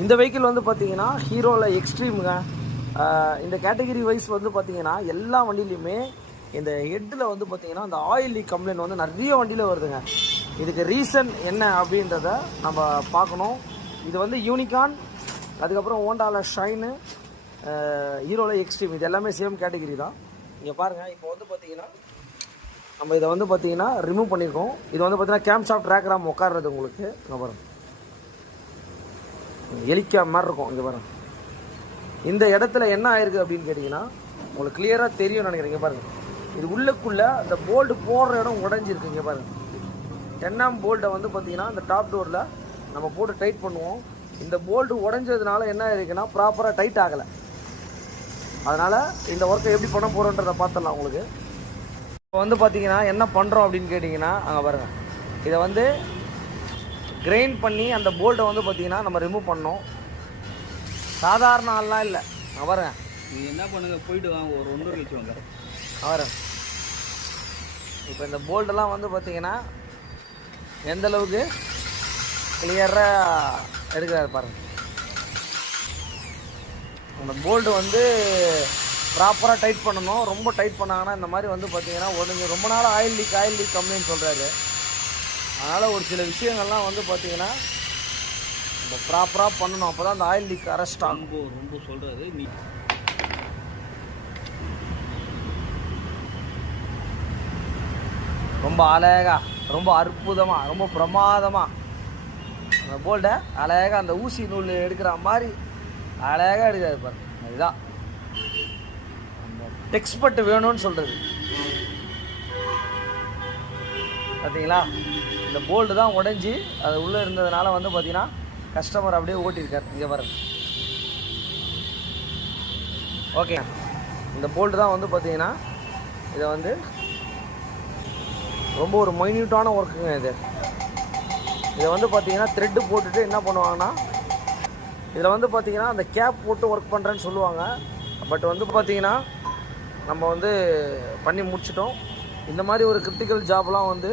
இந்த வெஹிக்கிள் வந்து பார்த்தீங்கன்னா ஹீரோவில் எக்ஸ்ட்ரீமுங்க. இந்த கேட்டகிரி வைஸ் வந்து பார்த்தீங்கன்னா எல்லா வண்டியிலையுமே இந்த ஹெட்டில் வந்து பார்த்தீங்கன்னா அந்த ஆயில் லீக் கம்ப்ளைண்ட் வந்து நிறைய வண்டியில் வருதுங்க. இதுக்கு ரீசன் என்ன அப்படின்றத நம்ம பார்க்கணும். இது வந்து யூனிகான், அதுக்கப்புறம் ஹோண்டாவில் ஷைனு, ஹீரோவில் எக்ஸ்ட்ரீம், இது எல்லாமே சேம் கேட்டகிரி தான். இங்கே பாருங்கள், இப்போ வந்து பார்த்தீங்கன்னா நம்ம இதை வந்து பார்த்தீங்கன்னா ரிமூவ் பண்ணியிருக்கோம். இது வந்து பார்த்தீங்கன்னா கேம் ஷாஃப்ட் ட்ராக் ராம் உட்கார்றது உங்களுக்கு. இங்கே பாருங்கள், எலிக்கா மாதிரி இருக்கும். இங்கே பாருங்கள், இந்த இடத்துல என்ன ஆயிருக்கு அப்படின்னு கேட்டிங்கன்னா உங்களுக்கு கிளியராக தெரியும் நினைக்கிறேன். இங்கே பாருங்கள், இது உள்ளுக்குள்ளே அந்த போல்டு போடுற இடம் உடஞ்சிருக்கு. இங்கே பாருங்கள், 10mm போல்ட்டை வந்து பார்த்தீங்கன்னா இந்த டாப் டோரில் நம்ம போட்டு டைட் பண்ணுவோம். இந்த போல்டு உடஞ்சதுனால என்ன ஆயிருக்குன்னா ப்ராப்பராக டைட் ஆகலை. அதனால் இந்த ஒர்க்கை எப்படி பண்ண போகிறோன்றதை பார்த்துடலாம் உங்களுக்கு. இப்போ வந்து பார்த்தீங்கன்னா என்ன பண்ணுறோம் அப்படின்னு கேட்டிங்கன்னா, அங்கே பாருங்கள், இதை வந்து கிரைண்ட் பண்ணி அந்த போல்ட்டை வந்து பார்த்தீங்கன்னா நம்ம ரிமூவ் பண்ணோம். சாதாரண ஆள்லாம் இல்லை. நான் பாருங்க, இது என்ன பண்ணுங்க, போயிட்டு வாங்க, ஒரு 1 கழிச்சு வாங்க. பாருங்க, இப்போ இந்த போல்ட்டெல்லாம் வந்து பார்த்தீங்கன்னா எந்த அளவுக்கு கிளியராக எடுக்கிறாரு பாருங்கள். அந்த போல்ட்டு வந்து ப்ராப்பராக டைட் பண்ணணும். ரொம்ப டைட் பண்ணாங்கன்னா இந்த மாதிரி வந்து பார்த்தீங்கன்னா உடனே ரொம்ப நாள் ஆயில் லீக் கம்ப்ளைண்ட் சொல்கிறாரு. அதனால் ஒரு சில விஷயங்கள்லாம் வந்து பார்த்தீங்கன்னா நம்ம ப்ராப்பராக பண்ணணும். அப்போ தான் அந்த ஆயில் லீக் அரெஸ்ட் ஆகும். ரொம்ப சொல்கிறது நீ ரொம்ப அழகா, ரொம்ப அற்புதமாக, ரொம்ப பிரமாதமாக அந்த போல்ட்டை அழகாக அந்த ஊசி நூல் எடுக்கிற மாதிரி அழகாக எடுக்காது பாருங்க. அதுதான் அந்த எக்ஸ்பர்ட் வேணும்னு சொல்கிறது. பார்த்தீங்களா, இந்த போல்ட்டு தான் உடஞ்சி அது உள்ளே இருந்ததுனால வந்து பார்த்தீங்கன்னா கஸ்டமர் அப்படியே ஓட்டியிருக்கார். இங்கே பாருங்க, ஓகே. இந்த போல்ட்டு தான் வந்து பார்த்தீங்கன்னா இதை வந்து ரொம்ப ஒரு மைன்யூட்டான ஒர்க்குங்க இது. இதை வந்து பார்த்தீங்கன்னா த்ரெட்டு போட்டுட்டு என்ன பண்ணுவாங்கன்னா இதில் வந்து பார்த்தீங்கன்னா அந்த கேப் போட்டு ஒர்க் பண்ணுறேன்னு சொல்லுவாங்க. பட் வந்து பார்த்தீங்கன்னா நம்ம வந்து பண்ணி முடிச்சிட்டோம். இந்த மாதிரி ஒரு கிரிட்டிக்கல் ஜாப்லாம் வந்து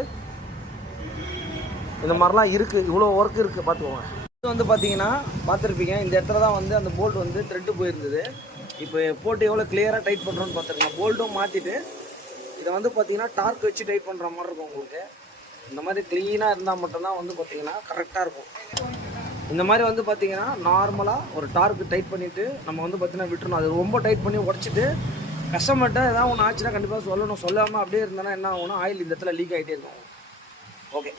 இந்த மாதிரிலாம் இருக்குது. இவ்வளோ ஒர்க் இருக்குது பார்த்துக்கோங்க. இது வந்து பார்த்தீங்கன்னா பார்த்துருப்பீங்க, இந்த இடத்துல தான் வந்து அந்த போல்ட் வந்து த்ரெட்டு போயிருந்தது. இப்போ போட்டு எவ்வளோ கிளியராக டைட் பண்ணுறோன்னு பார்த்துருக்கோம். போல்ட்டும் மாற்றிட்டு இதை வந்து பார்த்தீங்கன்னா டார்க் வச்சு டைட் பண்ணுற மாதிரி இருக்கும் உங்களுக்கு. இந்த மாதிரி க்ளீனாக இருந்தால் மட்டும்தான் வந்து பார்த்தீங்கன்னா கரெக்டாக இருக்கும். இந்த மாதிரி வந்து பார்த்தீங்கன்னா நார்மலாக ஒரு டார்க்கு டைட் பண்ணிவிட்டு நம்ம வந்து பார்த்தீங்கன்னா விட்டுறணும். அது ரொம்ப டைட் பண்ணி உடச்சிட்டு கஸ்டமர்கிட்ட ஏதாவது ஒன்று ஆச்சுன்னா கண்டிப்பாக சொல்லணும். சொல்லாமல் அப்படியே இருந்தோன்னா என்ன ஆகும்னா ஆயில் இந்த இடத்துல லீக் ஆகிட்டே இருக்கும். ஓகே.